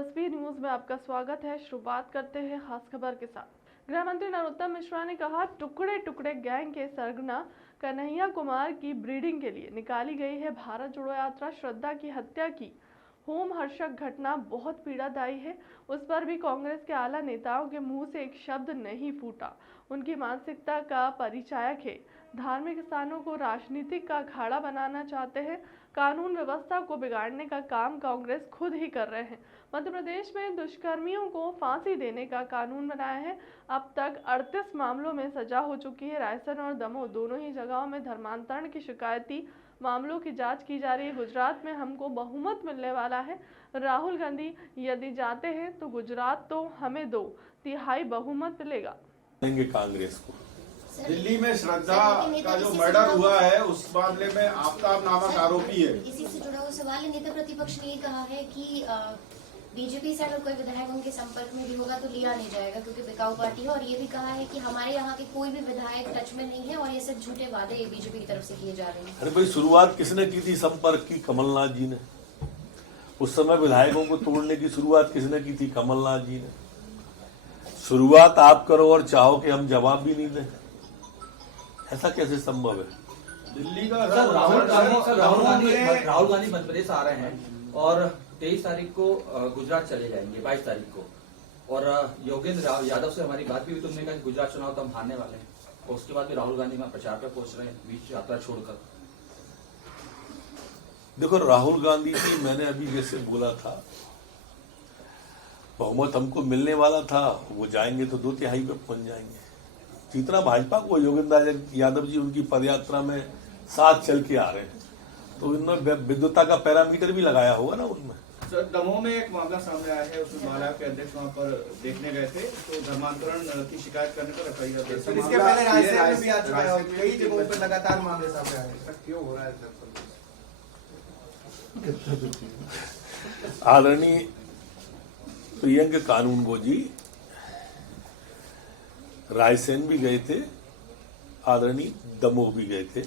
SB news में आपका स्वागत है। शुरुआत करते हैं खास खबर के साथ। गृह मंत्री नरोत्तम मिश्रा ने कहा, टुकड़े टुकड़े गैंग के सरगना कन्हैया कुमार की ब्रीडिंग के लिए निकाली गई है भारत जोड़ो यात्रा। श्रद्धा की हत्या की होमहर्षक घटना बहुत पीड़ादायी है। उस पर भी कांग्रेस के आला नेताओं के मुंह से एक शब्द नहीं फूटा। उनकी मानसिकता का परिचायक है। धार्मिक स्थानों को राजनीतिक का अखाड़ा बनाना चाहते हैं। कानून व्यवस्था को बिगाड़ने का काम कांग्रेस खुद ही कर रहे हैं। मध्य प्रदेश में दुष्कर्मियों को फांसी देने का कानून बनाया है। अब तक 38 मामलों में सजा हो चुकी है। रायसेन और दमोह दोनों ही जगहों में धर्मांतरण की शिकायती मामलों की जांच की जा रही है। गुजरात में हमको बहुमत मिलने वाला है। राहुल गांधी यदि जाते हैं तो गुजरात तो हमें 2/3 बहुमत मिलेगा। कांग्रेस को दिल्ली में श्रद्धा का जो मर्डर हुआ है उस मामले में आफ्ताब नामक आरोपी है। इसी से जुड़ा हुआ सवाल है। नेता प्रतिपक्ष ने ये कहा है कि बीजेपी से अगर कोई विधायक उनके संपर्क में भी होगा तो लिया नहीं जाएगा क्योंकि बिकाऊ पार्टी है, और ये भी कहा है कि हमारे यहाँ के कोई भी विधायक टच में नहीं है और ये सब झूठे वादे बीजेपी की तरफ से किए जा रहे हैं। अरे भाई, शुरुआत किसने की थी संपर्क की? कमलनाथ जी ने। उस समय विधायकों को तोड़ने की शुरुआत किसने की थी? कमलनाथ जी ने। शुरुआत आप करो और चाहो कि हम जवाब भी नहीं दें, ऐसा कैसे संभव है? दिल्ली का राहुल गांधी मध्य प्रदेश आ रहे हैं और 23 तारीख को गुजरात चले जाएंगे, 22 तारीख को। और योगेंद्र यादव से हमारी बात भी हुई, तुमने कहा गुजरात चुनाव तो हम हारने वाले हैं, और उसके बाद भी राहुल गांधी वहां प्रचार पे पहुंच रहे हैं बीच यात्रा छोड़कर। देखो, राहुल गांधी जी, मैंने अभी जैसे बोला था, बहुमत हमको मिलने वाला था, वो जाएंगे तो 2/3 पे पहुंच जाएंगे। जितना भाजपा को योगेंद्र यादव जी उनकी पदयात्रा में साथ चल के आ रहे हैं, तो इन्होंने विद्युता का पैरामीटर भी लगाया होगा ना उनमें। सर, दमोह में एक मामला सामने आया है, उसमें माला के अध्यक्ष वहाँ पर देखने गए थे, तो धर्मांतरण की शिकायत करने पर एफआईआर दर्ज। इसके पहले रायसेन में भी आ चुका है और कई जगहों पर लगातार मामले सामने आ रहे हैं। क्यों हो रहा है? आदरणीय प्रियंका कानूनगो जी रायसेन भी गए थे, आदरणीय दमोह भी गए थे।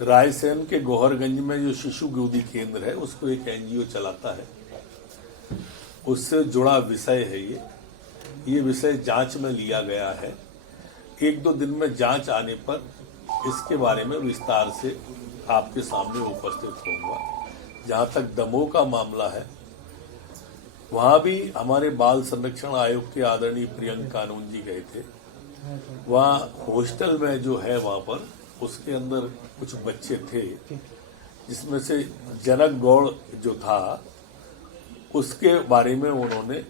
रायसेन के गोहरगंज में जो शिशु गोदी केंद्र है, उसको एक एनजीओ चलाता है, उससे जुड़ा विषय है ये विषय जांच में लिया गया है। 1-2 दिन में जांच आने पर इसके बारे में विस्तार से आपके सामने उपस्थित होऊंगा। जहां तक दमोह का मामला है, वहां भी हमारे बाल संरक्षण आयोग के आदरणीय प्रियंका कानून जी गए थे। वहां हॉस्टल में जो है, वहां पर उसके अंदर कुछ बच्चे थे, जिसमें से जनक गौड़ जो था, उसके बारे में उन्होंने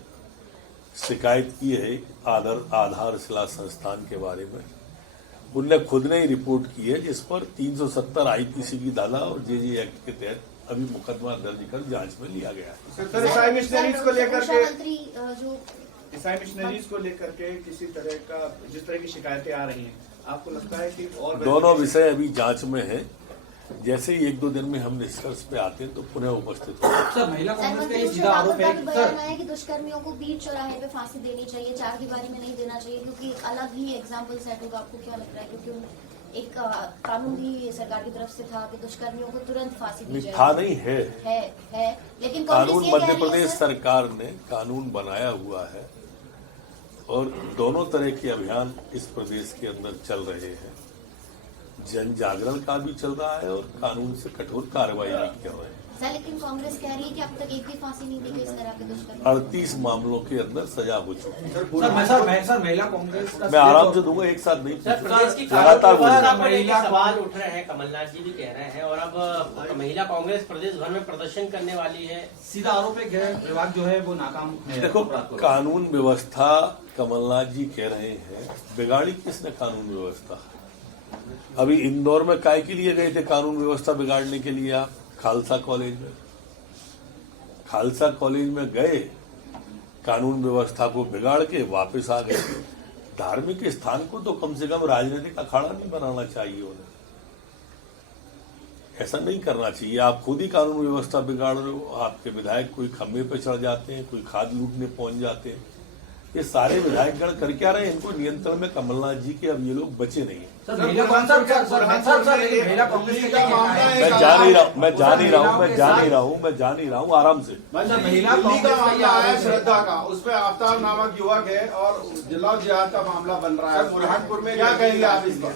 शिकायत की है आधारशिला संस्थान के बारे में। उनने खुद ने ही रिपोर्ट की है, जिस पर 370 आईपीसी की धारा और जेजे एक्ट के तहत अभी मुकदमा दर्ज कर जांच में लिया गया है। सर, ईसाई मिशनरीज को लेकर के किसी तरह का जिस तरह की शिकायतें आ रही हैं, आपको लगता है कि और दोनों विषय अभी जांच में है। जैसे ही 1-2 दिन में हम निष्कर्ष पे आते हैं तो पुनः उपस्थित होंगे। सर, महिला कांग्रेस का ये सीधा आरोप है कि दुष्कर्मियों को बीच चौराहे पे फांसी देनी चाहिए, चारदीवारी में नहीं देना चाहिए, क्योंकि एक अलग ही एग्जाम्पल सेट होगा। आपको क्या लगता है? क्योंकि एक कानून भी सरकार की तरफ से था कि दुष्कर्मियों को तुरंत फांसी दी जाए। था नहीं है लेकिन कानून मध्य प्रदेश सरकार ने कानून बनाया हुआ है और दोनों तरह के अभियान इस प्रदेश के अंदर चल रहे हैं। जन जागरण का भी चल रहा है और कानून से कठोर कार्रवाई भी कर रहे हैं। सर, लेकिन कांग्रेस कह रही है कि अब तक एक भी फांसी नहीं दी गई इस तरह के दुष्कर्म। 38 मामलों के अंदर सजा हो चुकी है। सर, महिला कांग्रेस का मैं आराम से दूंगा, एक साथ नहीं, लगातार सवाल उठ रहे हैं। कमलनाथ जी भी कह रहे हैं और अब महिला कांग्रेस प्रदेश भर में प्रदर्शन करने वाली है। सीधा आरोप है गृह विभाग जो है वो नाकाम है। देखो, कानून व्यवस्था कमलनाथ जी कह रहे हैं, बिगाड़ी किसने कानून व्यवस्था? अभी इंदौर में काय के लिए गए थे कानून व्यवस्था बिगाड़ने के लिए? आप खालसा कॉलेज में गए, कानून व्यवस्था को बिगाड़ के वापस आ गए। धार्मिक स्थान को तो कम से कम राजनीतिक अखाड़ा नहीं बनाना चाहिए उन्हें, ऐसा नहीं करना चाहिए। आप खुद ही कानून व्यवस्था बिगाड़ रहे हो। आपके विधायक कोई खंभे पे चढ़ जाते हैं, कोई खाद लूटने पहुंच जाते हैं। ये सारे विधायकगण कर क्या रहे हैं? इनको नियंत्रण में कमलनाथ जी के अब ये लोग बचे नहीं है। सर महिला कांग्रेस का क्या कहना है? मैं जा नहीं रहा हूँ आराम से। महिला दिल्ली का मामला आया श्रद्धा का, उसपे आफ्ताब नामक युवक है और जलाव जिहाद का मामला बन रहा है बुरहानपुर में, क्या कहेंगे आप इस पर?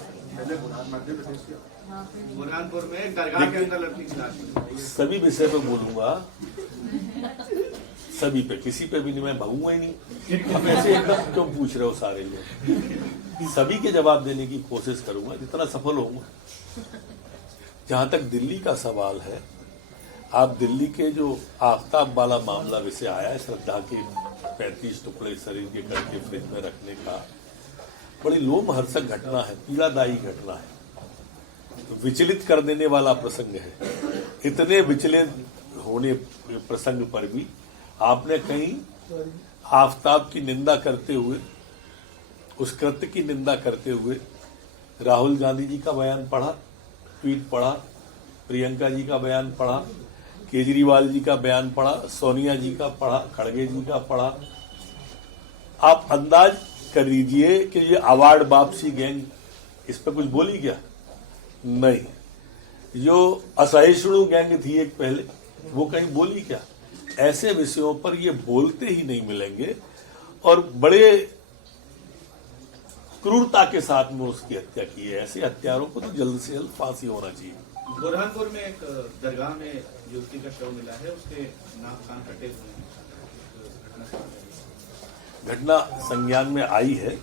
बुरहानपुर में एक दरगाह के अंदर लड़की की लाश मिली। सभी विषय पे बोलूंगा, सभी पे, किसी पे भी नहीं, मैं भागूंगा ही नहीं। अब ऐसे एकदम क्यों पूछ रहे हो सारे लोग? सभी के जवाब देने की कोशिश करूंगा जितना सफल होऊंगा। जहां तक दिल्ली का सवाल है, आप दिल्ली के जो आफ्ताब वाला मामला विषय आया है, श्रद्धा के 35 टुकड़े शरीर के करके फ्रिज में रखने का, बड़ी लोमहर्षक घटना है, पीड़ादायी घटना है, विचलित कर देने वाला प्रसंग है। इतने विचलित होने प्रसंग पर भी आपने कहीं आफ्ताब की निंदा करते हुए, उस कृत्य की निंदा करते हुए राहुल गांधी जी का बयान पढ़ा, ट्वीट पढ़ा, प्रियंका जी का बयान पढ़ा, केजरीवाल जी का बयान पढ़ा, सोनिया जी का पढ़ा, खड़गे जी का पढ़ा। आप अंदाज कर लीजिए कि ये अवार्ड वापसी गैंग इस पर कुछ बोली क्या? नहीं। जो असहिष्णु गैंग थी एक पहले, वो कहीं बोली क्या? ऐसे विषयों पर ये बोलते ही नहीं मिलेंगे और बड़े क्रूरता के साथ में उसकी हत्या की है। ऐसे हत्यारों को तो जल्द से जल्द फांसी होना चाहिए। बुरहानपुर में एक दरगाह में युवती का शव मिला है, उसके नाक कान कटे हुए हैं। घटना संज्ञान में आई है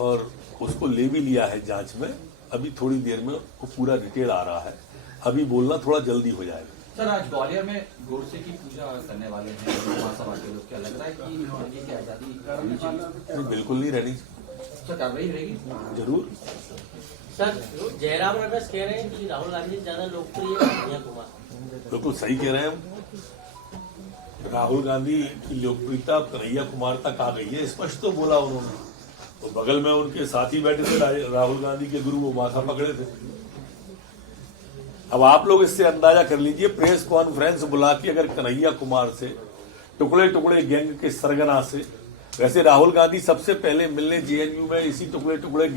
और उसको ले भी लिया है जांच में। अभी थोड़ी देर में वो पूरा डिटेल आ रहा है, अभी बोलना थोड़ा जल्दी हो जाएगा। सर आज ग्वालियर में गोडसे की पूजा करने वाले हैं महासभा के लोग, क्या लग रहा है कि लड़की की आजादी रहनी चाहिए? बिल्कुल नहीं रहनी, सर कार्रवाई रहेगी जरूर। सर जयराम रमेश कह रहे हैं कि राहुल गांधी ज्यादा लोकप्रिय है कन्हैया कुमार। बिल्कुल सही कह रहे हैं हम। राहुल गांधी की लोकप्रियता कन्हैया कुमार तक आ गई है, स्पष्ट तो बोला उन्होंने। तो बगल में उनके साथी बैठे थे राहुल गांधी के गुरु, वो माथा पकड़े थे। अब आप लोग इससे अंदाजा कर लीजिए, प्रेस कॉन्फ्रेंस बुला के अगर कन्हैया कुमार से, टुकड़े टुकड़े गैंग के सरगना से, वैसे राहुल गांधी सबसे पहले मिलने जेएनयू में इसी टुकड़े टुकड़े